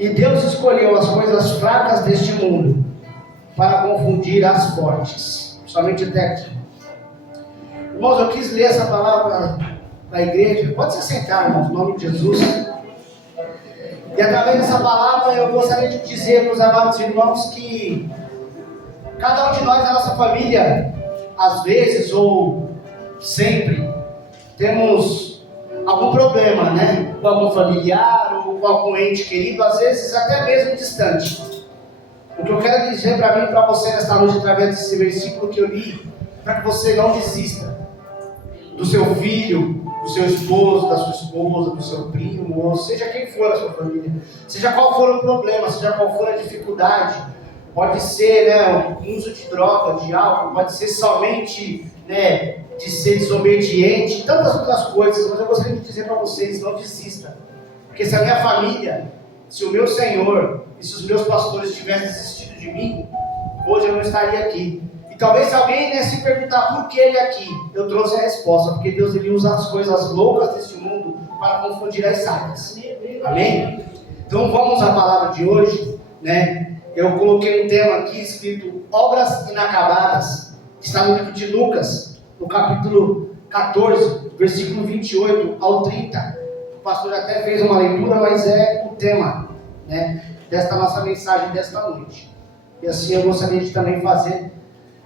E Deus escolheu as coisas fracas deste mundo para confundir as fortes. Somente até aqui. Irmãos, eu quis ler essa palavra para a igreja. Pode se sentar, irmãos, no nome de Jesus. E através dessa palavra eu gostaria de dizer para os amados irmãos que cada um de nós, na nossa família, às vezes ou sempre, temos algum problema, né? Com algum familiar ou com algum ente querido, às vezes até mesmo distante. O que eu quero dizer para mim e para você nesta noite, através desse versículo que eu li, para que você não desista do seu filho, do seu esposo, da sua esposa, do seu primo, ou seja quem for a sua família, seja qual for o problema, seja qual for a dificuldade. Pode ser, né, o uso de droga, de álcool, pode ser somente, né, de ser desobediente, tantas outras coisas, mas eu gostaria de dizer para vocês, não desista, porque se a minha família, se o meu Senhor e se os meus pastores tivessem desistido de mim, hoje eu não estaria aqui. E talvez se alguém, né, se perguntar por que ele é aqui, eu trouxe a resposta, porque Deus ele usa as coisas loucas deste mundo para confundir as sábias. Amém? Então vamos à palavra de hoje, né? Eu coloquei um tema aqui escrito Obras Inacabadas. Está no livro de Lucas, no capítulo 14, versículo 28 ao 30. O pastor até fez uma leitura, mas é o tema, né, desta nossa mensagem desta noite. E assim eu gostaria de também fazer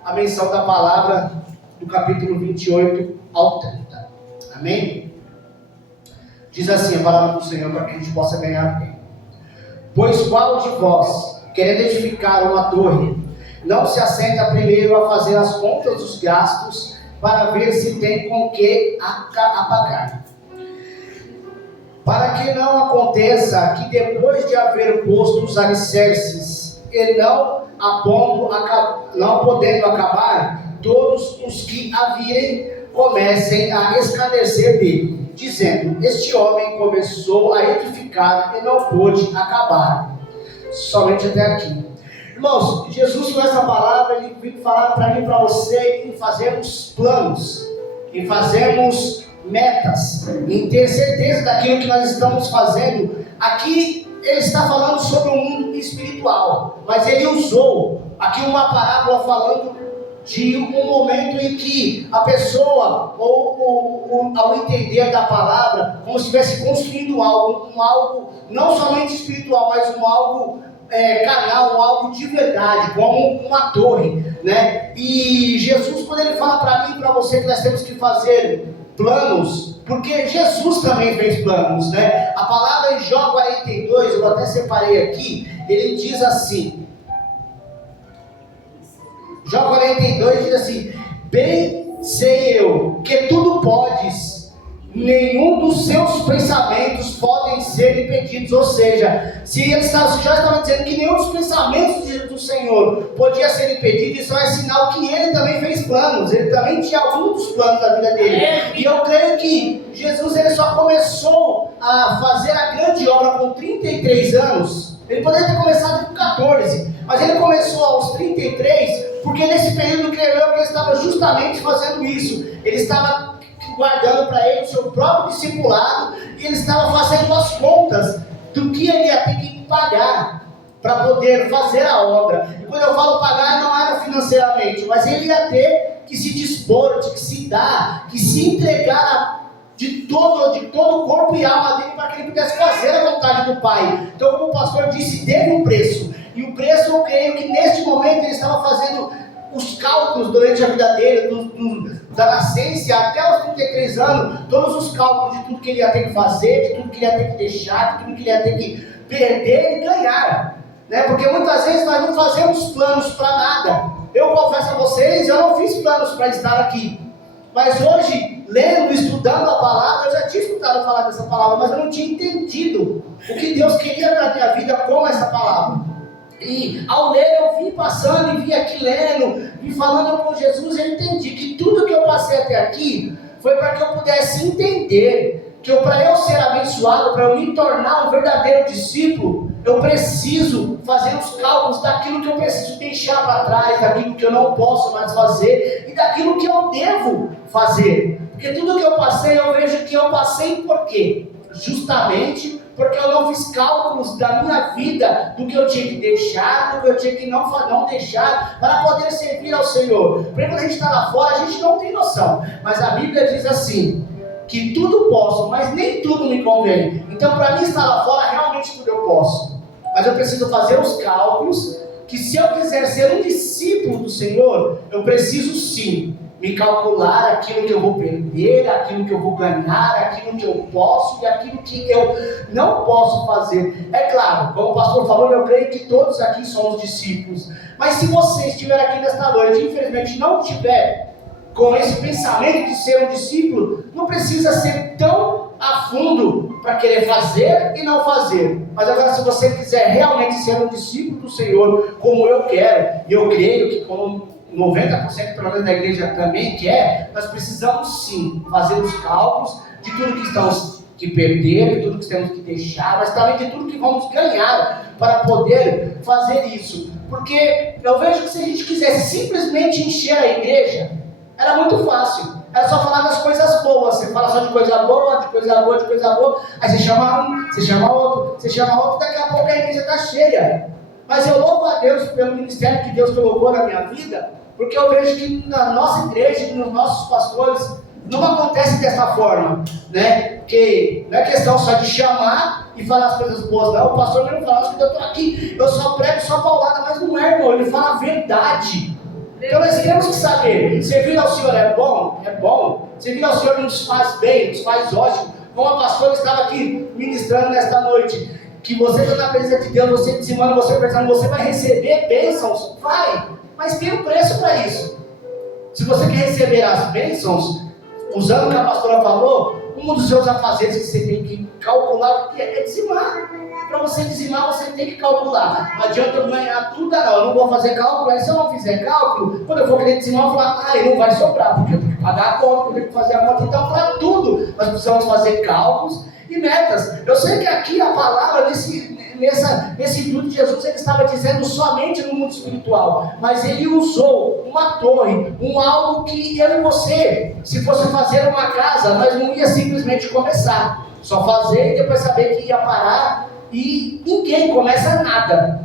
a menção da palavra do capítulo 28 ao 30. Amém? Diz assim a palavra do Senhor para que a gente possa ganhar tempo. Pois qual de vós, querendo edificar uma torre, não se assenta primeiro a fazer as contas dos gastos para ver se tem com que apagar? Para que não aconteça que depois de haver posto os alicerces e não podendo acabar, todos os que a virem comecem a escarnecer dele, dizendo: este homem começou a edificar e não pôde acabar. Somente até aqui. Irmãos, Jesus com essa palavra, ele vem falar para mim e para você em fazermos planos, em fazermos metas, em ter certeza daquilo que nós estamos fazendo. Aqui ele está falando sobre o mundo espiritual, mas ele usou aqui uma parábola falando de um momento em que a pessoa, ao entender da palavra, como se estivesse construindo algo não somente espiritual, mas algo carnal, algo de verdade, como uma torre, né? E Jesus, quando ele fala para mim e para você que nós temos que fazer planos, porque Jesus também fez planos, né? A palavra em Jó 42, eu até separei aqui, ele diz assim, Jó 42 diz assim: bem sei eu que tudo podes, nenhum dos seus pensamentos podem ser impedidos. Ou seja, se já estava dizendo que nenhum dos pensamentos do Senhor podia ser impedido, isso é sinal que ele também fez planos, ele também tinha alguns dos planos da vida dele. E eu creio que Jesus ele só começou a fazer a grande obra com 33 anos. Ele poderia ter começado com 14, mas ele começou aos 33, porque nesse período creio eu que ele estava justamente fazendo isso. Ele estava guardando para ele o seu próprio discipulado, e ele estava fazendo as contas do que ele ia ter que pagar para poder fazer a obra. E quando eu falo pagar, não era financeiramente, mas ele ia ter que se dispor, de que se dar, que se entregar de todo o corpo e alma dele para que ele pudesse fazer a vontade do Pai. Então, como o pastor disse, teve um preço, e o preço eu creio que neste momento ele estava fazendo os cálculos durante a vida dele, da nascença até os 33 anos, todos os cálculos de tudo que ele ia ter que fazer, de tudo que ele ia ter que deixar, de tudo que ele ia ter que perder e ganhar, né? Porque muitas vezes nós não fazemos planos para nada. Eu confesso a vocês, eu não fiz planos para estar aqui, mas hoje, lendo, estudando a palavra, eu já tinha escutado falar dessa palavra, mas eu não tinha entendido o que Deus queria na minha vida com essa palavra. E ao ler eu vim passando e vim aqui lendo, vim falando com Jesus, eu entendi que tudo que eu passei até aqui foi para que eu pudesse entender que para eu ser abençoado, para eu me tornar um verdadeiro discípulo, eu preciso fazer os cálculos daquilo que eu preciso deixar para trás, daquilo que eu não posso mais fazer e daquilo que eu devo fazer. Porque tudo que eu passei, eu vejo que eu passei por quê? Justamente porque eu não fiz cálculos da minha vida, do que eu tinha que deixar, do que eu tinha que não deixar, para poder servir ao Senhor. Porque quando a gente está lá fora, a gente não tem noção, mas a Bíblia diz assim, que tudo posso, mas nem tudo me convém. Então para mim estar lá fora, realmente tudo eu posso, mas eu preciso fazer os cálculos, que se eu quiser ser um discípulo do Senhor, eu preciso sim me calcular aquilo que eu vou perder, aquilo que eu vou ganhar, aquilo que eu posso e aquilo que eu não posso fazer. É claro, como o pastor falou, eu creio que todos aqui somos discípulos, mas se você estiver aqui nesta noite e infelizmente não estiver com esse pensamento de ser um discípulo, não precisa ser tão a fundo para querer fazer e não fazer. Mas agora, se você quiser realmente ser um discípulo do Senhor, como eu quero, e eu creio que como 90% pelo menos da igreja também quer, nós precisamos sim fazer os cálculos de tudo que estamos que perder, de tudo que temos que deixar, mas também de tudo que vamos ganhar para poder fazer isso. Porque eu vejo que se a gente quisesse simplesmente encher a igreja, era muito fácil. Era só falar das coisas boas. Você fala só de coisa boa, de coisa boa, de coisa boa. Aí você chama um, você chama outro, você chama outro. Daqui a pouco a igreja está cheia. Mas eu louvo a Deus pelo ministério que Deus colocou na minha vida, porque eu vejo que na nossa igreja, nos nossos pastores, não acontece dessa forma, né? Porque não é questão só de chamar e falar as coisas boas, não. O pastor não fala que eu estou aqui, eu só prego, só paulada, mas não é, irmão. Ele fala a verdade. Então nós temos que saber, servir ao Senhor é bom? É bom. Servir ao Senhor nos faz bem, nos faz ótimo. Como a pastora estava aqui ministrando nesta noite, que você está na presença de Deus, você dizimando, você pensando, você vai receber bênçãos, vai, mas tem um preço para isso. Se você quer receber as bênçãos, usando o que a pastora falou, um dos seus afazeres que você tem que calcular é dizimar. Para você dizimar, você tem que calcular. Não adianta eu ganhar tudo, não. Eu não vou fazer cálculo. Aí se eu não fizer cálculo, quando eu for querer dizimar, eu vou falar, não vai sobrar, porque eu tenho que pagar a conta, eu tenho que fazer a conta. Então, para tudo, nós precisamos fazer cálculos e metas. Eu sei que aqui a palavra, nesse intuito de Jesus, ele estava dizendo somente no mundo espiritual, mas ele usou uma torre, algo que eu e você, se fosse fazer uma casa, nós não ia simplesmente começar, só fazer e depois saber que ia parar, e ninguém começa nada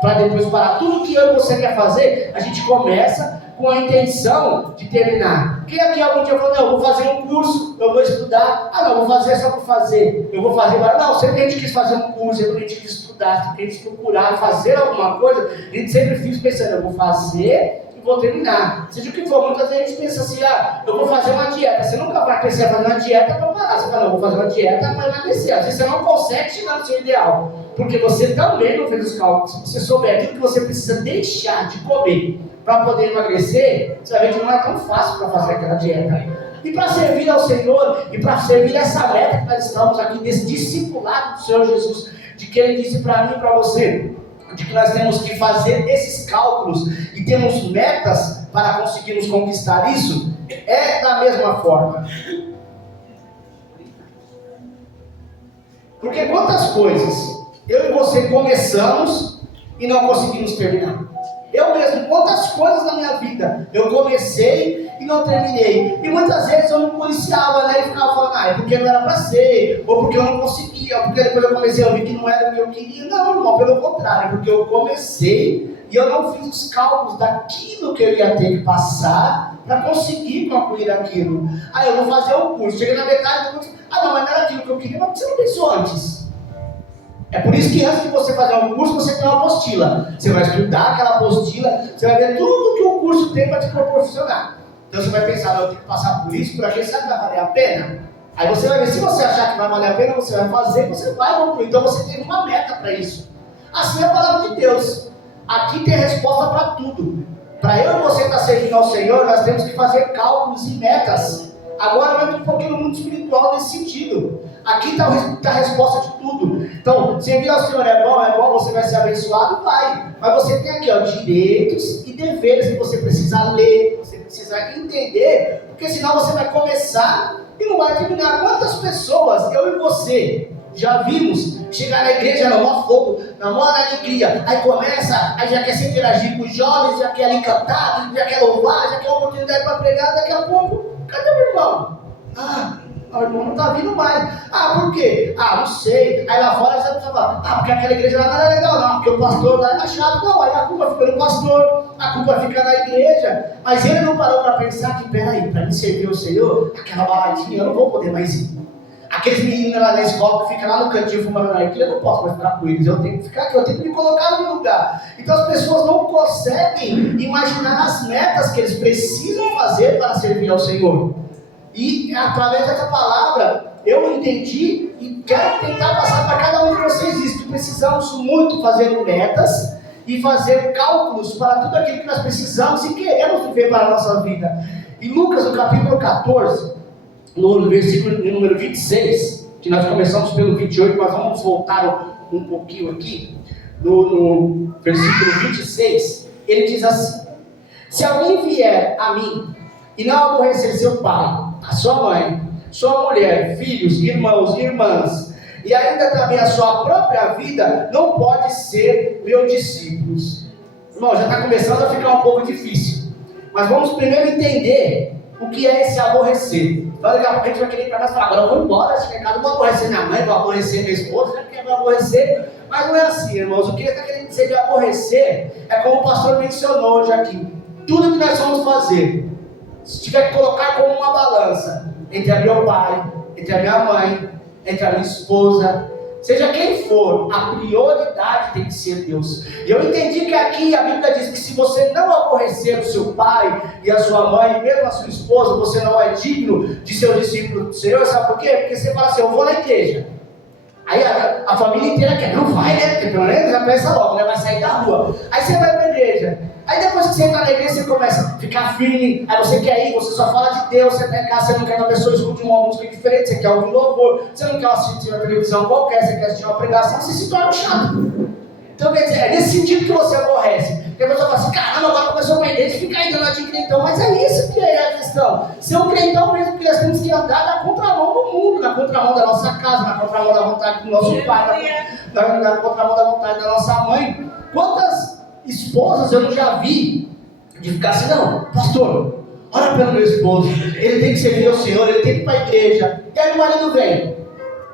para depois parar. Tudo que eu e você quer fazer, a gente começa com a intenção de terminar. Quem aqui algum dia falou, não, eu vou fazer um curso, eu vou estudar, não, eu vou fazer só por fazer, eu vou fazer, não, sempre que a gente quis fazer um curso, sempre que a gente quis estudar, sempre que a gente quis procurar fazer alguma coisa, a gente sempre fica pensando, eu vou fazer e vou terminar. Seja o que for, muitas vezes a gente pensa assim, eu vou fazer uma dieta. Você nunca vai pensar em fazer uma dieta para parar. Você fala, não, eu vou fazer uma dieta para emagrecer. Às vezes você não consegue chegar no seu ideal, porque você também não fez os cálculos. Se você souber aquilo que você precisa deixar de comer para poder emagrecer, você vai ver que não é tão fácil para fazer aquela dieta. E para servir ao Senhor, e para servir essa meta que nós estamos aqui, desse discipulado do Senhor Jesus, de que Ele disse para mim e para você, de que nós temos que fazer esses cálculos e temos metas para conseguirmos conquistar isso, é da mesma forma. Porque quantas coisas eu e você começamos e não conseguimos terminar? Eu mesmo, quantas coisas na minha vida eu comecei e não terminei. E muitas vezes eu me policiava, né? E ficava falando, é porque não era para ser, ou porque eu não conseguia, ou porque depois eu comecei a ouvir que não era o que eu queria. Não, irmão, pelo contrário, porque eu comecei e eu não fiz os cálculos daquilo que eu ia ter que passar para conseguir concluir aquilo. Eu vou fazer o curso, cheguei na metade do curso, não, mas não era aquilo que eu queria, mas você não pensou antes. É por isso que antes de você fazer um curso, você tem uma apostila. Você vai estudar aquela apostila, você vai ver tudo que o curso tem para te proporcionar. Então você vai pensar, eu tenho que passar por isso, por aqui, sabe que vai valer a pena? Aí você vai ver, se você achar que vai valer a pena, você vai fazer, você vai concluir. Então você tem uma meta para isso. Assim é a palavra de Deus. Aqui tem resposta para tudo. Para eu e você estar servindo ao Senhor, nós temos que fazer cálculos e metas. Agora vai um pouquinho no mundo espiritual nesse sentido. Aqui está a resposta de tudo. Então, servir ao Senhor é bom, você vai ser abençoado, vai. Mas você tem aqui, direitos e deveres que você precisa ler, você precisa entender, porque senão você vai começar e não vai terminar. Quantas pessoas, eu e você, já vimos chegar na igreja no maior fogo, na maior alegria, aí começa, aí já quer se interagir com os jovens, já quer ali cantar, já quer louvar, já quer oportunidade para pregar, daqui a pouco, cadê o irmão? O irmão não está vindo mais. Ah, por quê? Ah, não sei. Aí lá fora você fala, ah, porque aquela igreja lá não é legal, não, porque o pastor lá é chato. Não, aí a culpa fica no pastor, a culpa fica na igreja. Mas ele não parou para pensar que, peraí, para me servir o Senhor, aquela baladinha eu não vou poder mais ir. Aqueles meninos lá na escola que ficam lá no cantinho fumando narguilha, eu não posso mais ficar com eles, eu tenho que ficar aqui, eu tenho que me colocar no lugar. Então as pessoas não conseguem imaginar as metas que eles precisam fazer para servir ao Senhor. E através dessa palavra, eu entendi e quero tentar passar para cada um de vocês isso, que precisamos muito fazer metas e fazer cálculos para tudo aquilo que nós precisamos e queremos viver para a nossa vida. Em Lucas, no capítulo 14, no versículo número 26, que nós começamos pelo 28, mas vamos voltar um pouquinho aqui, no versículo 26, ele diz assim: se alguém vier a mim e não aborrecer seu pai, a sua mãe, sua mulher, filhos, irmãos e irmãs, e ainda também a sua própria vida, não pode ser meu discípulo. Irmão, já está começando a ficar um pouco difícil, mas vamos primeiro entender o que é esse aborrecer. Então daqui a pouco a gente vai querer ir para casa e falar, agora eu vou embora, chegar em casa, vou aborrecer minha mãe, vou aborrecer minha esposa, já que vou aborrecer. Mas não é assim, irmãos. O que ele está querendo dizer de aborrecer é como o pastor mencionou hoje aqui. Tudo que nós vamos fazer, se tiver que colocar como uma balança entre a meu pai, entre a minha mãe, entre a minha esposa, seja quem for, a prioridade tem que ser Deus. E eu entendi que aqui a Bíblia diz que se você não aborrecer o seu pai e a sua mãe, mesmo a sua esposa, você não é digno de ser o discípulo do Senhor. Sabe por quê? Porque você fala assim, eu vou na igreja. Aí a família inteira quer, não vai, né? Porque pelo menos já pensa logo, né? Vai sair da rua. Aí você vai para a igreja. Aí depois que você entra na igreja, você começa a ficar firme. Aí você quer ir, você só fala de Deus. Você está em casa, você não quer que a pessoa escute uma música diferente. Você quer ouvir louvor. Você não quer assistir uma televisão qualquer. Você quer assistir uma pregação. Você se torna chato. Então quer dizer, é nesse sentido que você aborrece. Porque a pessoa fala assim, caramba, agora começou uma igreja e fica indo lá de crentão. Mas é isso que é a questão. Ser um crentão mesmo que nós temos que andar na contramão do mundo, na contramão da nossa casa, na contramão da vontade do nosso pai, na contramão da vontade da nossa mãe. Quantas esposas eu não já vi de ficar assim, não, pastor, ora pelo meu esposo, ele tem que servir ao Senhor, ele tem que ir para a igreja. E aí o marido vem.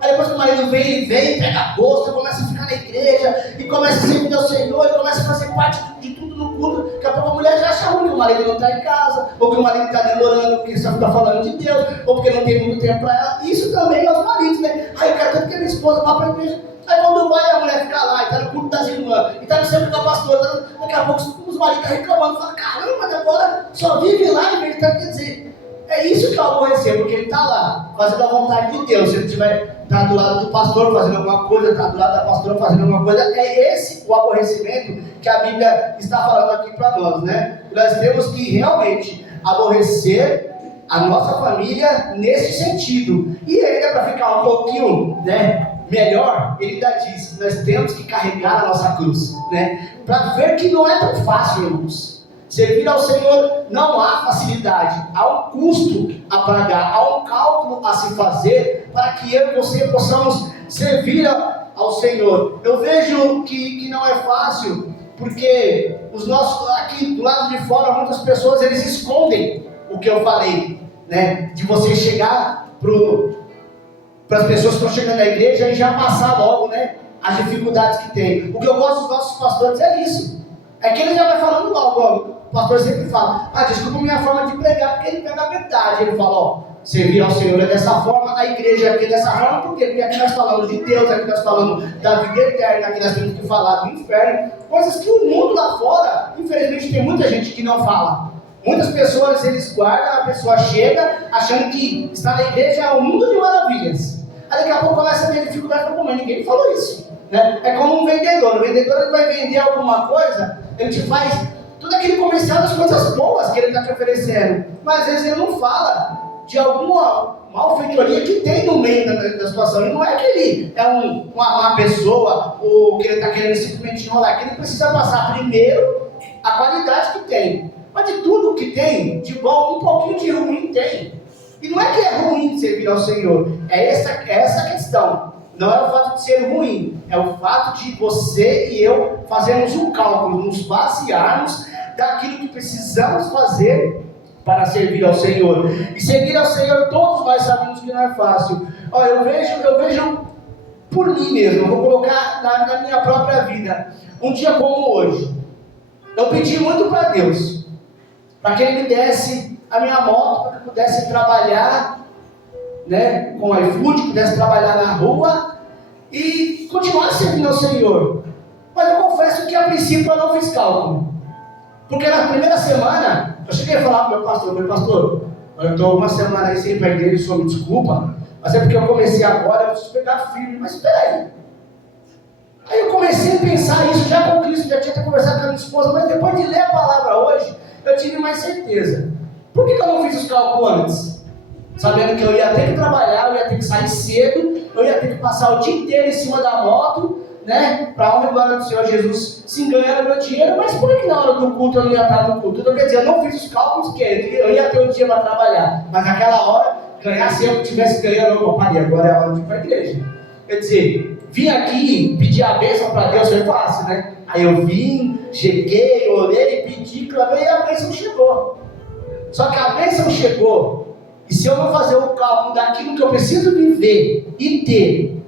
Aí depois que o marido vem, ele vem, pega gosto, começa a ficar na igreja, e começa a servir ao Senhor, e começa a fazer parte de tudo no culto. Daqui a pouco a mulher já acha ruim que o marido não está em casa, ou que o marido está demorando porque só está falando de Deus, ou porque não tem muito tempo para ela. Isso também é os maridos, né? Aí eu quero tanto que a minha esposa vá para a igreja. Aí quando vai a mulher fica lá, e está no culto das irmãs, e está no centro da pastora, daqui a pouco os maridos estão reclamando, falam, caramba, mas agora só vive lá e ele está quer dizer. É isso que é o aborrecer, porque ele está lá, fazendo a vontade de Deus. Se ele estiver do lado do pastor fazendo alguma coisa, está do lado da pastora fazendo alguma coisa, é esse o aborrecimento que a Bíblia está falando aqui para nós, né? Nós temos que realmente aborrecer a nossa família nesse sentido. E ainda para ficar um pouquinho, né, melhor, ele ainda diz, nós temos que carregar a nossa cruz, né? Para ver que não é tão fácil, irmãos. Servir ao Senhor não há facilidade, há um custo a pagar, há um cálculo a se fazer para que eu e você possamos servir ao Senhor. Eu vejo que não é fácil, porque os nossos, aqui do lado de fora, muitas pessoas eles escondem o que eu falei, né? De você chegar para as pessoas que estão chegando na igreja e já passar logo, né, as dificuldades que tem. O que eu gosto dos nossos pastores é isso. É que ele já vai falando logo. O pastor sempre fala, desculpa a minha forma de pregar, porque ele pega a verdade. Ele fala, servir ao Senhor é dessa forma, a igreja aqui é dessa forma, por quê? Porque aqui nós falamos de Deus, aqui nós falamos da vida eterna, aqui nós temos que falar do inferno, coisas que o mundo lá fora, infelizmente tem muita gente que não fala. Muitas pessoas, eles guardam, a pessoa chega achando que estar na igreja é um mundo de maravilhas. Aí daqui a pouco começa a ter dificuldade para comer, ninguém falou isso, né? É como um vendedor, o vendedor ele vai vender alguma coisa, ele te faz todo aquele comercial das coisas boas que ele está te oferecendo, mas às vezes ele não fala de alguma malfeitoria que tem no meio da situação. E não é que ele é uma má pessoa, ou que ele está querendo simplesmente enrolar, que ele precisa passar primeiro a qualidade que tem. Mas de tudo que tem, de bom, um pouquinho de ruim tem. E não é que é ruim servir ao Senhor, é essa a questão. Não é o fato de ser ruim, é o fato de você e eu fazermos um cálculo, nos basearmos daquilo que precisamos fazer para servir ao Senhor. E servir ao Senhor, todos nós sabemos que não é fácil. Olha, eu vejo por mim mesmo, eu vou colocar na minha própria vida. Um dia como hoje, eu pedi muito para Deus, para que Ele me desse a minha moto, para que eu pudesse trabalhar, né, com o iFood, pudesse trabalhar na rua e continuar servindo ao Senhor. Mas eu confesso que a princípio eu não fiz cálculo, porque na primeira semana eu cheguei a falar para o meu pastor, eu estou uma semana aí sem ir para a igreja, o senhor me desculpa, mas é porque eu comecei agora, eu preciso pegar firme. Mas espera aí. Aí eu comecei a pensar isso já com Cristo, já tinha até conversado com a minha esposa, mas depois de ler a palavra hoje, eu tive mais certeza. Por que eu não fiz os cálculos antes? Sabendo que eu ia ter que trabalhar, eu ia ter que sair cedo, eu ia ter que passar o dia inteiro em cima da moto, né, para a honra e glória do Senhor Jesus, se ganhar meu dinheiro. Mas por que na hora do culto eu não ia estar no culto? Então, quer dizer, eu não fiz os cálculos, que eu ia ter um dia para trabalhar, mas naquela hora, ganhar se eu tivesse ganhando, eu parei, agora é a hora de ir para a igreja. Quer dizer, vim aqui pedir a bênção para Deus foi fácil, né? Aí eu vim, cheguei, orei, pedi, clamei e a bênção chegou. Só que a bênção chegou, e se eu não fazer o cálculo daquilo que eu preciso viver e ter,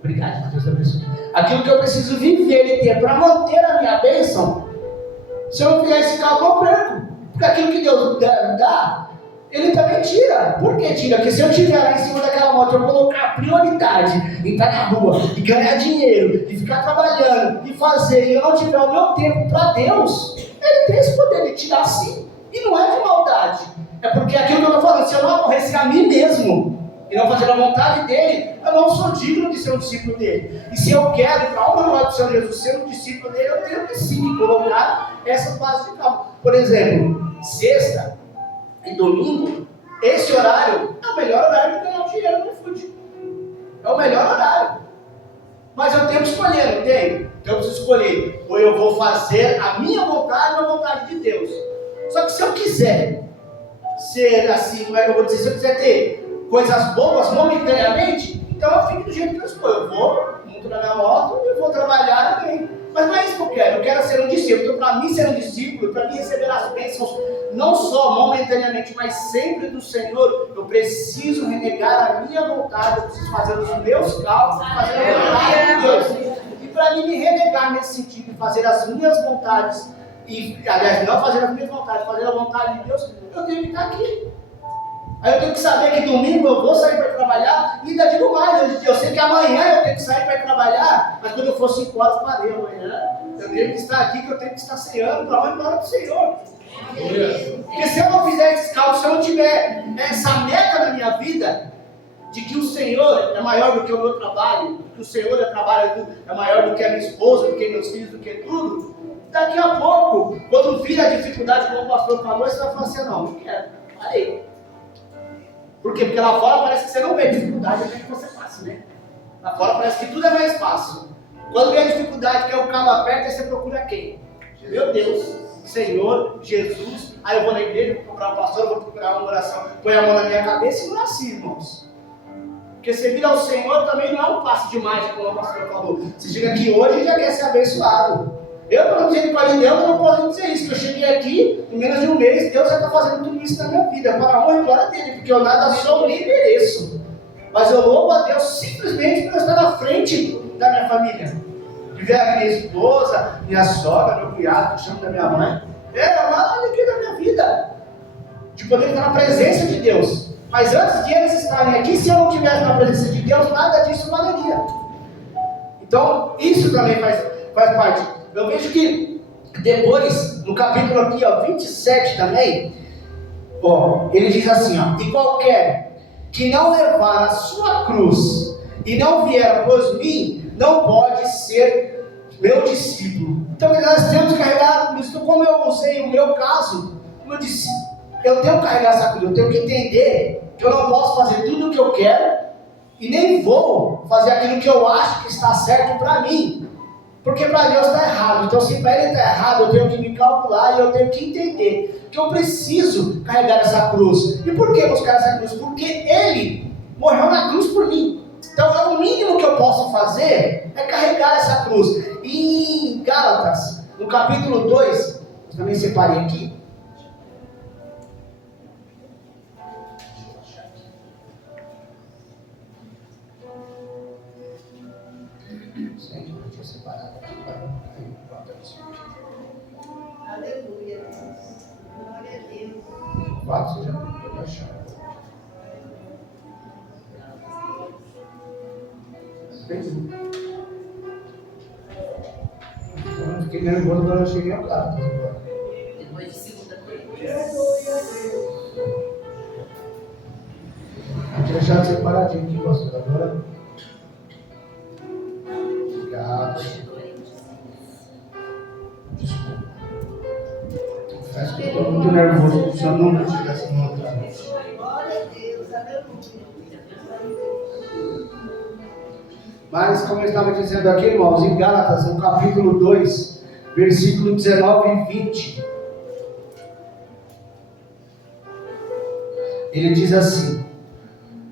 obrigado, Deus abençoe, aquilo que eu preciso viver e ter para manter a minha bênção, se eu não fizer esse cálculo, eu perco. Porque aquilo que Deus dá, Ele também tira. Por que tira? Porque se eu estiver lá em cima daquela moto, eu colocar prioridade em estar na rua, e ganhar dinheiro, e ficar trabalhando, e fazer, e eu não tiver o meu tempo para Deus, Ele tem esse poder de tirar sim. E não é de maldade. É porque aquilo que eu estou falando, se eu não aborrecer a mim mesmo, e não fazer a vontade dele, eu não sou digno de ser um discípulo dele. E se eu quero, para a honra do Senhor Jesus, ser um discípulo dele, eu tenho que sim colocar essa base de cálculo. Por exemplo, sexta e domingo, esse horário é o melhor horário de ganhar dinheiro no iFood. É o melhor horário. Mas eu tenho que escolher, não tenho? Então eu preciso escolher. Ou eu vou fazer a minha vontade ou a vontade de Deus. Só que se eu quiser ser assim, como é que eu vou dizer? Se eu quiser ter coisas boas momentaneamente, então eu fico do jeito que eu estou. Eu vou, monto na minha moto, eu vou trabalhar também. Mas não é isso que eu quero ser um discípulo. Então, para mim ser um discípulo, para mim receber as bênçãos, não só momentaneamente, mas sempre do Senhor, eu preciso renegar a minha vontade, eu preciso fazer os meus cálculos, fazer a vontade de Deus. E para mim me renegar nesse sentido, fazer as minhas vontades, e aliás, não fazer as minhas vontades, fazer a vontade de Deus, eu tenho que estar aqui. Aí eu tenho que saber que domingo eu vou sair para trabalhar, e ainda digo mais, eu sei que amanhã eu tenho que sair para trabalhar, mas quando eu for 5 horas, parei amanhã, eu tenho que estar aqui, que eu tenho que estar ceando para a glória do Senhor. Porque se eu não fizer esses cálculos, se eu não tiver essa meta na minha vida, de que o Senhor é maior do que o meu trabalho, que o Senhor é maior do que a minha esposa, do que meus filhos, do que tudo, daqui a pouco, quando vir a dificuldade, como o pastor falou, você vai falar assim, não quero, parei. Por quê? Porque lá fora parece que você não vê dificuldade, até que você passa, né? Lá fora parece que tudo é mais fácil. Quando vem a dificuldade, que é o cabo aperto, aí você procura quem? Meu Deus, Senhor, Jesus. Aí eu vou na igreja, vou procurar um pastor, vou procurar uma oração, põe a mão na minha cabeça e não assim, irmãos. Porque servir ao Senhor também não é um passo de mágica, como o pastor falou. Você chega aqui hoje e já quer ser abençoado. Eu, pelo misericórdia de Deus, eu não posso dizer isso, que eu cheguei aqui, em menos de um mês, Deus já está fazendo tudo isso na minha vida, para a honra e glória dele, porque eu nada sou nem mereço. Mas eu louvo a Deus simplesmente por eu estar na frente da minha família. De ver a minha esposa, minha sogra, meu cunhado, que chama da minha mãe. É uma alegria da minha vida, de poder estar na presença de Deus. Mas antes de eles estarem aqui, se eu não estivesse na presença de Deus, nada disso valeria. Então, isso também faz parte. Eu vejo que depois, no capítulo aqui, 27 também, ele diz assim, e qualquer que não levar a sua cruz e não vier após mim, não pode ser meu discípulo. Então nós temos que carregar isso, como eu usei o meu caso, como eu disse, eu tenho que carregar essa cruz, eu tenho que entender que eu não posso fazer tudo o que eu quero e nem vou fazer aquilo que eu acho que está certo para mim. Porque para Deus está errado. Então se para Ele está errado, eu tenho que me calcular e eu tenho que entender que eu preciso carregar essa cruz. E por que buscar essa cruz? Porque Ele morreu na cruz por mim. Então o mínimo que eu posso fazer é carregar essa cruz. E em Gálatas, no capítulo 2, eu também separei aqui. Aleluia. Glória a Deus. Louvado seja Deus. Eu fiquei nervoso quando eu cheguei ao carro. Depois de segunda-feira. Vou te deixar separadinho aqui, pastor. Agora. Obrigado. Desculpa. Confesso que eu estou muito nervoso, porque o senhor nunca chega assim outra vez. Glória a Deus. Aleluia. Mas, como eu estava dizendo aqui, irmãos, em Gálatas, no capítulo 2, versículo 19 e 20, ele diz assim: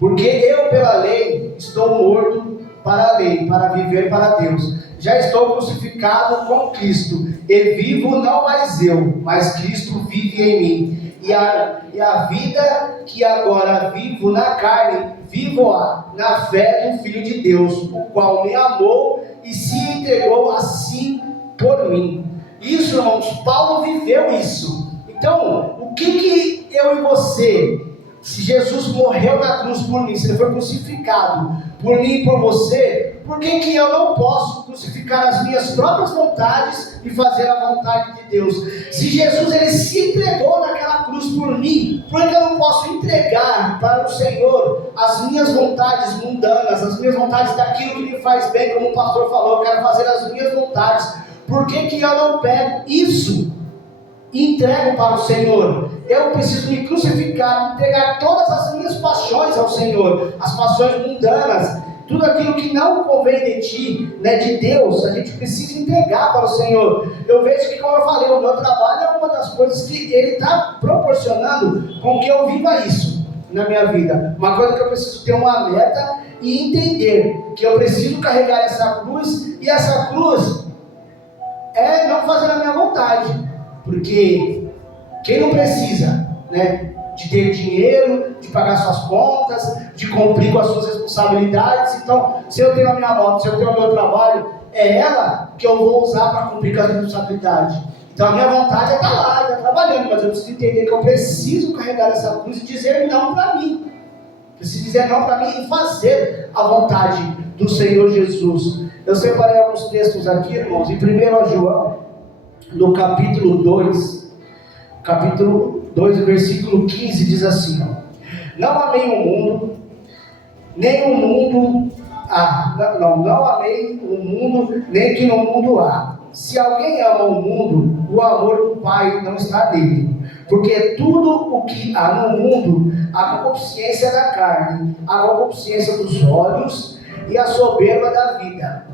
porque eu, pela lei, estou morto para a lei, para viver para Deus. Já estou crucificado com Cristo, e vivo não mais eu, mas Cristo vive em mim. E a vida que agora vivo na carne, vivo-a na fé do Filho de Deus, o qual me amou e se entregou assim por mim. Isso, irmãos, Paulo viveu isso. Então, o que eu e você, se Jesus morreu na cruz por mim, se ele foi crucificado por mim e por você, por que eu não posso crucificar as minhas próprias vontades e fazer a vontade de Deus? Se Jesus ele se entregou naquela cruz por mim, por que eu não posso entregar para o Senhor as minhas vontades mundanas, as minhas vontades daquilo que me faz bem, como o pastor falou, eu quero fazer as minhas vontades? Por que eu não pego isso e entrego para o Senhor? Eu preciso me crucificar, entregar todas as minhas paixões ao Senhor, as paixões mundanas, tudo aquilo que não convém de ti, né, de Deus, a gente precisa entregar para o Senhor. Eu vejo que, como eu falei, o meu trabalho é uma das coisas que Ele está proporcionando com que eu viva isso na minha vida. Uma coisa que eu preciso ter uma meta e entender que eu preciso carregar essa cruz, e essa cruz é não fazer a minha vontade, porque quem não precisa, né, de ter dinheiro, de pagar suas contas, de cumprir com as suas responsabilidades? Então, se eu tenho a minha moto, se eu tenho o meu trabalho, é ela que eu vou usar para cumprir com as responsabilidades. Então, a minha vontade é estar lá, estar trabalhando, mas eu preciso entender que eu preciso carregar essa cruz e dizer não para mim. Preciso dizer não para mim e fazer a vontade do Senhor Jesus. Eu separei alguns textos aqui, irmãos, em 1 João, no capítulo 2, versículo 15, diz assim: não amei o mundo, nem o mundo não amei o mundo, nem que no mundo há. Se alguém ama o mundo, o amor do Pai não está nele. Porque tudo o que há no mundo, a concupiscência da carne, a concupiscência dos olhos e a soberba da vida,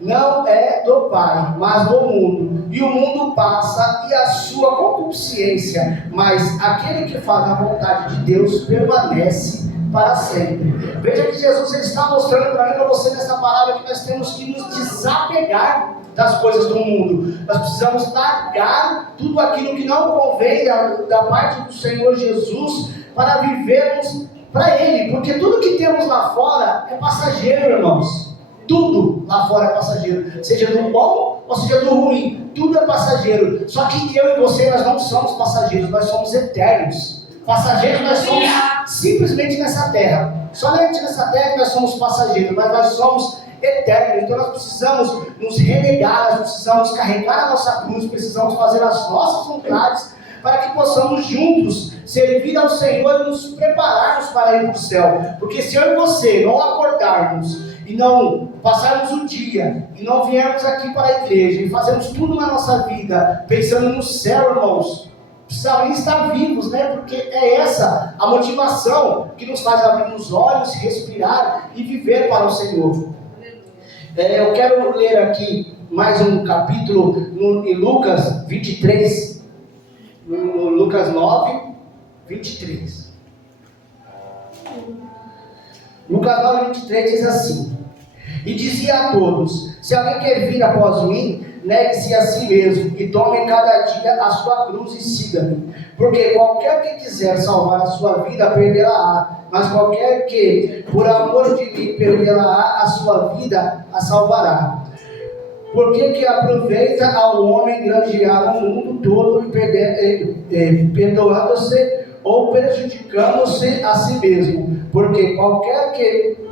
não é do Pai, mas do mundo. E o mundo passa e a sua concupiscência, mas aquele que faz a vontade de Deus permanece para sempre. Veja que Jesus ele está mostrando para mim e para você nessa palavra que nós temos que nos desapegar das coisas do mundo. Nós precisamos largar tudo aquilo que não convém da parte do Senhor Jesus para vivermos para Ele, porque tudo que temos lá fora é passageiro, irmãos. Tudo lá fora é passageiro, seja do bom ou seja do ruim, tudo é passageiro. Só que eu e você, nós não somos passageiros, nós somos eternos. Passageiros nós somos simplesmente nessa terra, somente nessa terra que nós somos passageiros, mas nós somos eternos. Então nós precisamos nos renegar, nós precisamos carregar a nossa cruz, precisamos fazer as nossas vontades, para que possamos juntos servir ao Senhor e nos prepararmos para ir para o céu. Porque se eu e você não acordarmos e não passarmos o dia e não viermos aqui para a igreja e fazermos tudo na nossa vida pensando no céu, irmãos, precisamos estar vivos, né? Porque é essa a motivação que nos faz abrir os olhos, respirar e viver para o Senhor. Eu quero ler aqui mais um capítulo em Lucas 23, no Lucas 9, 23. Lucas 9, 23 diz assim: e dizia a todos: se alguém quer vir após mim, negue-se a si mesmo e tome cada dia a sua cruz e siga-me. Porque qualquer que quiser salvar a sua vida, perderá-a. Mas qualquer que, por amor de mim, perderá a sua vida, a salvará. Por que aproveita ao homem granjear o mundo todo e perdoando-se ou prejudicando-se a si mesmo? Porque qualquer que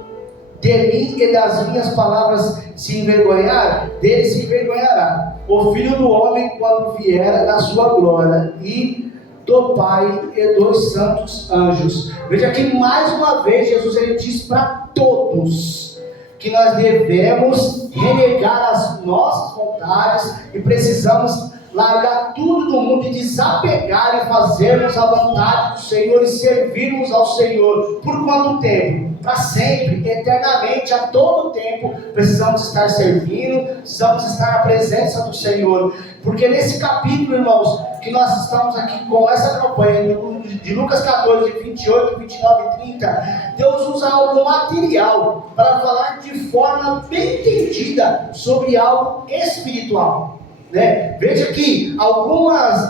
de mim e das minhas palavras se envergonhar, dele se envergonhará o Filho do Homem quando vier na sua glória e do Pai e dos santos anjos. Veja que mais uma vez Jesus ele diz para todos que nós devemos renegar as nossas vontades e precisamos largar tudo do mundo e desapegar e fazermos a vontade do Senhor e servirmos ao Senhor. Por quanto tempo? Para sempre, eternamente, a todo tempo, precisamos estar servindo, precisamos estar na presença do Senhor. Porque nesse capítulo, irmãos, que nós estamos aqui com essa campanha de Lucas 14, 28, 29 e 30, Deus usa algo material para falar de forma bem entendida sobre algo espiritual. Né? Veja que algumas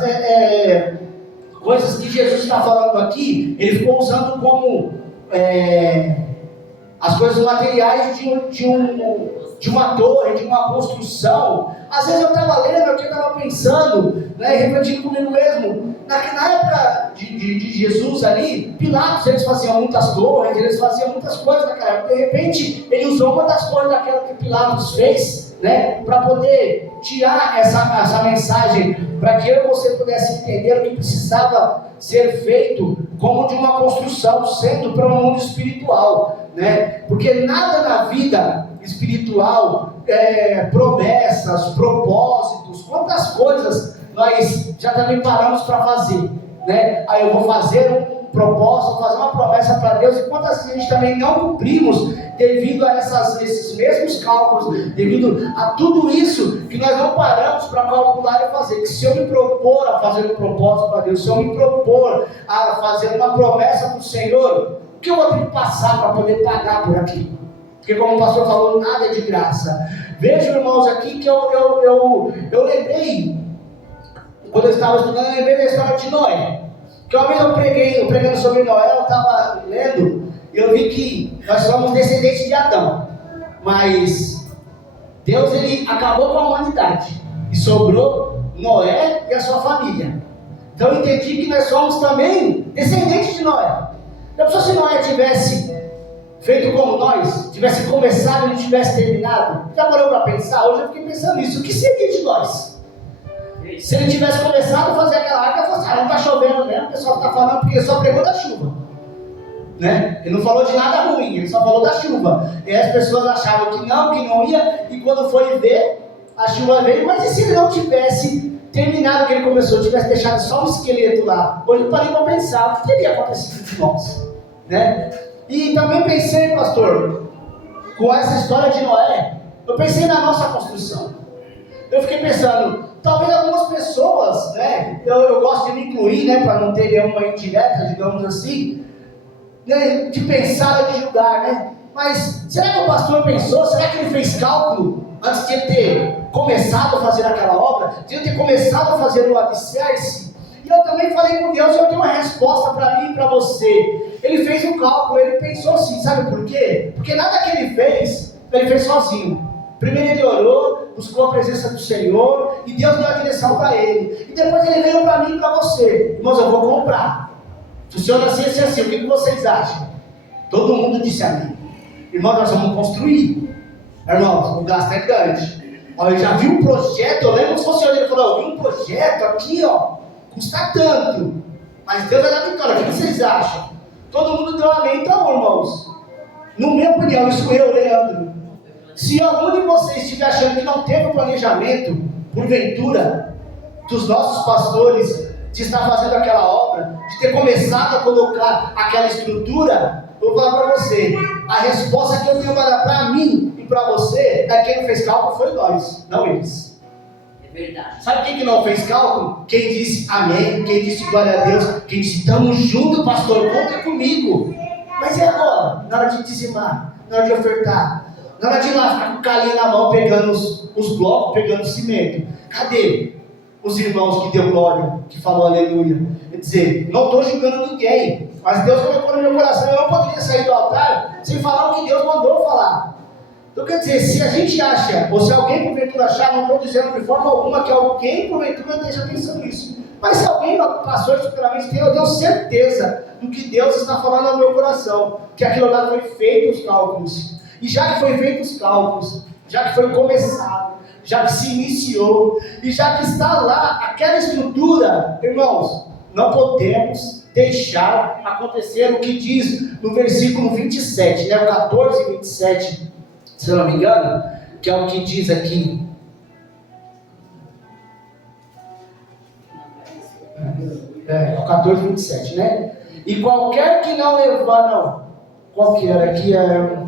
coisas que Jesus está falando aqui, ele ficou usando como as coisas materiais de uma torre, de uma construção. Às vezes eu estava lendo aqui, eu estava pensando, né, refletindo comigo mesmo, na época de Jesus ali, Pilatos, eles faziam muitas torres, eles faziam muitas coisas naquela época. De repente, ele usou uma das torres daquela que Pilatos fez, né, para poder tirar essa mensagem, para que eu e você pudesse entender o que precisava ser feito como de uma construção, sendo para o mundo espiritual, né? Porque nada na vida espiritual, promessas, propósitos, quantas coisas nós já também paramos para fazer, né? Aí eu vou fazer um propósito, vou fazer uma promessa para Deus, e quantas vezes a gente também não cumprimos devido a esses mesmos cálculos, devido a tudo isso que nós não paramos para calcular e fazer. Que se eu me propor a fazer um propósito para Deus, se eu me propor a fazer uma promessa para o Senhor, o que eu vou ter que passar para poder pagar por aquilo? Porque como o pastor falou, nada é de graça. Vejam, irmãos, aqui que eu lembrei, quando eu estava estudando, eu lembrei da história de Noé. Que uma vez eu pregando sobre Noé, eu estava lendo, e eu vi que nós somos descendentes de Adão. Mas Deus ele acabou com a humanidade e sobrou Noé e a sua família. Então eu entendi que nós somos também descendentes de Noé. Então se Noé tivesse feito como nós, tivesse começado e não tivesse terminado, já parou para pensar? Hoje eu fiquei pensando nisso, o que seria de nós? Se ele tivesse começado a fazer aquela arca, eu falei assim, não está chovendo mesmo, o pessoal está falando porque ele só pregou da chuva, né? Ele não falou de nada ruim, ele só falou da chuva. E as pessoas achavam que não ia, e quando foi ver, a chuva veio. Mas e se ele não tivesse terminado o que ele começou, tivesse deixado só um esqueleto lá? Hoje eu parei para pensar, o que teria acontecido de nós, né? E também pensei, pastor, com essa história de Noé, eu pensei na nossa construção. Eu fiquei pensando, talvez algumas pessoas, né, eu gosto de me incluir, né, para não ter nenhuma indireta, digamos assim, né, de pensar ou de julgar, né? Mas será que o pastor pensou? Será que ele fez cálculo antes de ele ter começado a fazer aquela obra? De ele ter começado a fazer o alicerce? E eu também falei com Deus, eu tenho uma resposta para mim e para você. Ele fez um cálculo, ele pensou assim, sabe por quê? Porque nada que ele fez sozinho. Primeiro ele orou, buscou a presença do Senhor, e Deus deu a direção para ele. E depois ele veio para mim e para você. Irmãos, eu vou comprar. Funciona assim, assim. O que vocês acham? Todo mundo disse amém. Irmãos, nós vamos construir. Irmãos, o gasto é grande. Ó, eu já vi um projeto, eu lembro que fosse ele falou, eu vi um projeto aqui, ó, custa tanto. Mas Deus vai dar vitória. O que vocês acham? Todo mundo deu amém, então, irmãos. No meu opinião, isso eu, Leandro. Se algum de vocês estiver achando que não teve um planejamento, porventura, dos nossos pastores, de estar fazendo aquela obra, de ter começado a colocar aquela estrutura, eu vou falar para você, a resposta que eu tenho para dar para mim e para você, é quem não fez cálculo foi nós, não eles. É verdade. Sabe quem que não fez cálculo? Quem disse amém, quem disse glória a Deus, quem disse estamos juntos, pastor, conta comigo. Mas e agora? Na hora de dizimar, na hora de ofertar, na hora de ir lá ficar com o calinho na mão, pegando os blocos, pegando o cimento. Cadê os irmãos que deu glória, que falou aleluia? Quer dizer, não estou julgando ninguém, mas Deus colocou no meu coração, eu não poderia sair do altar sem falar o que Deus mandou falar. Então quer dizer, se a gente acha, ou se alguém porventura achar, não estou dizendo de forma alguma que alguém porventura esteja pensando nisso. Mas se alguém passou isso pela mente, eu tenho certeza do que Deus está falando no meu coração, que aquilo lá foi feito os cálculos. E já que foi feito os cálculos, já que foi começado, já que se iniciou, e já que está lá aquela estrutura, irmãos, não podemos deixar acontecer o que diz no versículo 27, né, o 14 e 27, se eu não me engano, que é o que diz aqui. É o 14 e 27, né? E qualquer que não levar, não, qual que era aqui? É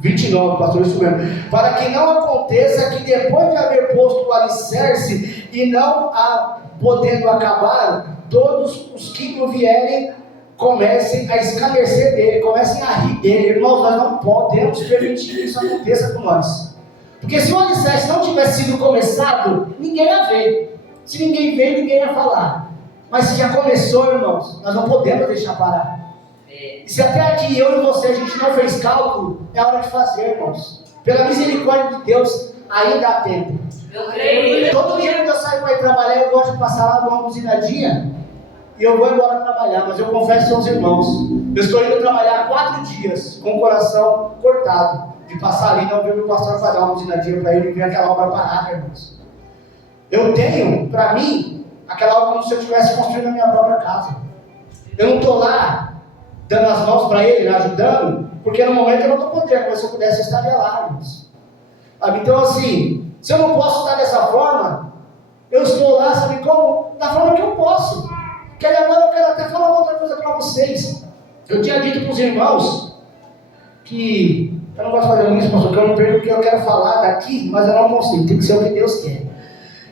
29, pastor, isso mesmo. Para que não aconteça que depois de haver posto o alicerce e não podendo acabar, todos os que vierem comecem a escarnecer dele, comecem a rir dele. Irmãos, nós não podemos permitir que isso aconteça com nós. Porque se o alicerce não tivesse sido começado, ninguém ia ver. Se ninguém vê, ninguém ia falar. Mas se já começou, irmãos, nós não podemos deixar parar. E se até aqui eu e você a gente não fez cálculo, é hora de fazer, irmãos. Pela misericórdia de Deus, ainda há tempo. Eu creio. Todo dia que eu saio para ir trabalhar, eu gosto de passar lá numa buzinadinha e eu vou embora trabalhar. Mas eu confesso aos irmãos, eu estou indo trabalhar 4 dias com o coração cortado de passar ali, não ver o pastor fazer uma buzinadinha para ele e ver aquela obra parada, irmãos. Eu tenho, para mim, aquela obra como se eu estivesse construindo a minha própria casa. Eu não estou lá dando as mãos para ele, ajudando, porque no momento eu não estou podendo, mas se eu pudesse eu estaria lá, irmãos. Então assim, se eu não posso estar dessa forma, eu estou lá, sabe como? Da forma que eu posso. Porque agora eu quero até falar uma outra coisa para vocês. Eu tinha dito para os irmãos que eu não gosto de fazer isso, pastor, porque eu não perco o que eu quero falar daqui, mas eu não consigo, tem que ser o que Deus quer.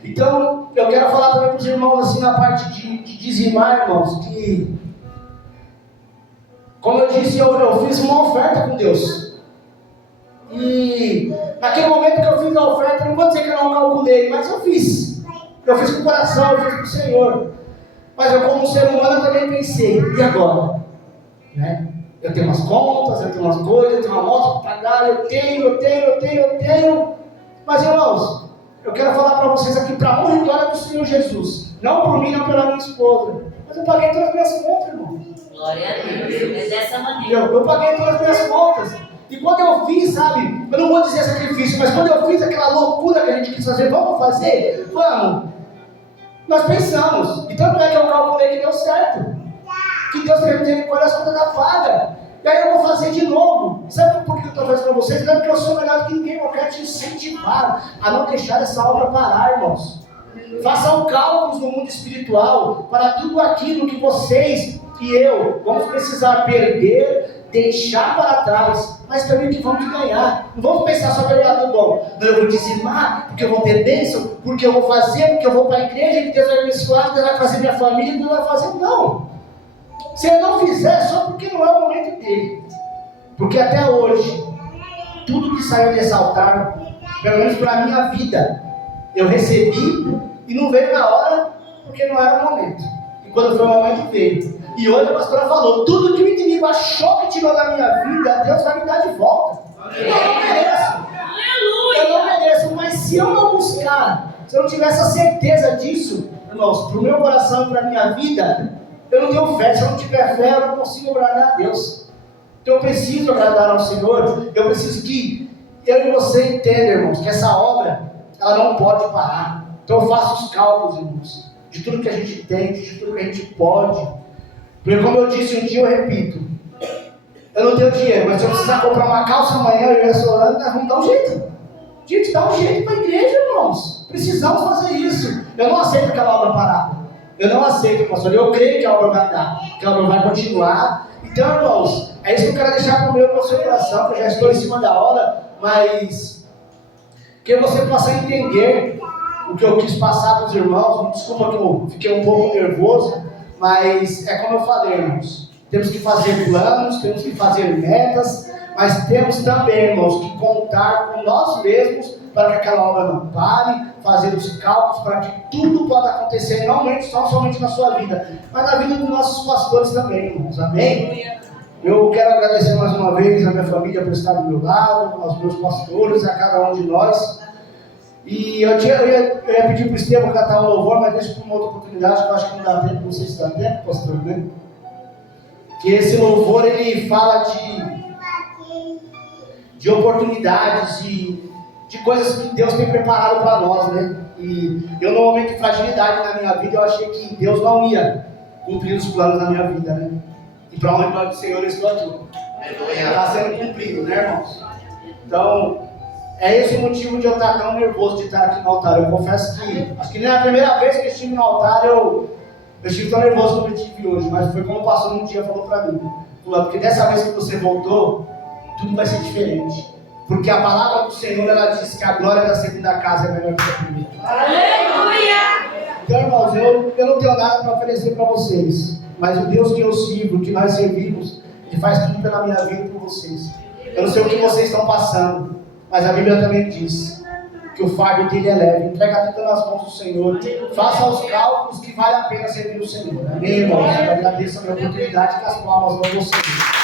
Então, eu quero falar também para os irmãos assim na parte de dizimar, irmãos, que, como eu disse, eu fiz uma oferta com Deus. E naquele momento que eu fiz a oferta, não vou dizer que eu não calculei, mas eu fiz. Eu fiz com o coração, eu fiz com o Senhor. Mas eu, como ser humano, também pensei, e agora? Né? Eu tenho umas contas, eu tenho umas coisas, eu tenho uma moto para pagar, eu tenho. Mas, irmãos, eu quero falar para vocês aqui, para a honra e glória do Senhor Jesus. Não por mim, não pela minha esposa. Mas eu paguei todas as minhas contas, irmão. Glória a Deus. É dessa maneira. Eu paguei todas as minhas contas. E quando eu fiz, sabe, eu não vou dizer sacrifício, mas quando eu fiz aquela loucura que a gente quis fazer, vamos fazer? Vamos. Nós pensamos. E tanto é que eu calculei que deu certo. Que Deus teve misericórdia, as contas da paga. E aí eu vou fazer de novo. Sabe por que eu estou fazendo para vocês? Não é porque eu sou melhor que ninguém, eu quero te incentivar a não deixar essa obra parar, irmãos. Façam cálculos no mundo espiritual para tudo aquilo que vocês e eu vamos precisar perder, deixar para trás, mas também que vamos ganhar. Não vamos pensar só pelo lado bom. Não, eu vou dizimar, porque eu vou ter bênção, porque eu vou fazer, porque eu vou para a igreja, que Deus vai abençoar, Deus vai fazer minha família, Deus vai fazer. Não. Se ele não fizer, só porque não é o momento dele. Porque até hoje, tudo que saiu desse altar, pelo menos para a minha vida, eu recebi e não veio na hora, porque não era o momento. E quando foi o momento, veio. E hoje a pastora falou, tudo que o inimigo achou que tirou da minha vida, Deus vai me dar de volta. Eu não mereço. Eu não mereço, mas se eu não buscar, se eu não tiver essa certeza disso, irmãos, para o meu coração e para a minha vida, eu não tenho fé. Se eu não tiver fé, eu não consigo agradar a Deus. Então eu preciso agradar ao Senhor. Eu preciso que eu e você entendam, irmãos, que essa obra, ela não pode parar. Então eu faço os cálculos, irmãos, de tudo que a gente tem, de tudo que a gente pode. Porque como eu disse um dia, eu repito, eu não tenho dinheiro, mas se eu precisar comprar uma calça amanhã e restaurante, nós vamos dar um jeito. Gente, dá um jeito para a igreja, irmãos. Precisamos fazer isso. Eu não aceito aquela obra parada. Eu não aceito, pastor. Eu creio que a obra vai dar, que a obra vai continuar. Então, irmãos, é isso que eu quero deixar para o meu seu coração, que eu já estou em cima da hora, mas que você possa entender o que eu quis passar para os irmãos. Me desculpa que eu fiquei um pouco nervoso, mas é como eu falei, irmãos. Temos que fazer planos, temos que fazer metas, mas temos também, irmãos, que contar com nós mesmos para que aquela obra não pare, fazer os cálculos para que tudo possa acontecer, não somente na sua vida, mas na vida dos nossos pastores também, irmãos. Amém? Eu quero agradecer mais uma vez a minha família por estar do meu lado, aos meus pastores, a cada um de nós. E eu ia pedir para o Estevam cantar um louvor, mas deixa para uma outra oportunidade, que eu acho que não dá tempo, não sei se dá tempo, pastor, né? Que esse louvor, ele fala de oportunidades, de coisas que Deus tem preparado para nós, né? E eu, no momento de fragilidade na minha vida, eu achei que Deus não ia cumprir os planos da minha vida, né? E para a honra do Senhor, eu estou aqui. Está sendo cumprido, né, irmãos? Então, é esse o motivo de eu estar tão nervoso de estar aqui no altar. Eu confesso que, acho que nem a primeira vez que eu estive no altar, eu estive tão nervoso como eu estive hoje. Mas foi como o pastor um dia falou para mim. Porque dessa vez que você voltou, tudo vai ser diferente. Porque a palavra do Senhor, ela diz que a glória da segunda casa é melhor que a primeira. Aleluia! Então, irmãos, eu não tenho nada para oferecer para vocês. Mas o Deus que eu sirvo, que nós servimos, Ele faz tudo pela minha vida e por vocês. Eu não sei o que vocês estão passando, mas a Bíblia também diz que o fardo dele é leve. Entrega tudo nas mãos do Senhor. Faça os cálculos que vale a pena servir o Senhor. Amém, irmãos? Eu agradeço a minha oportunidade e as palmas para vocês.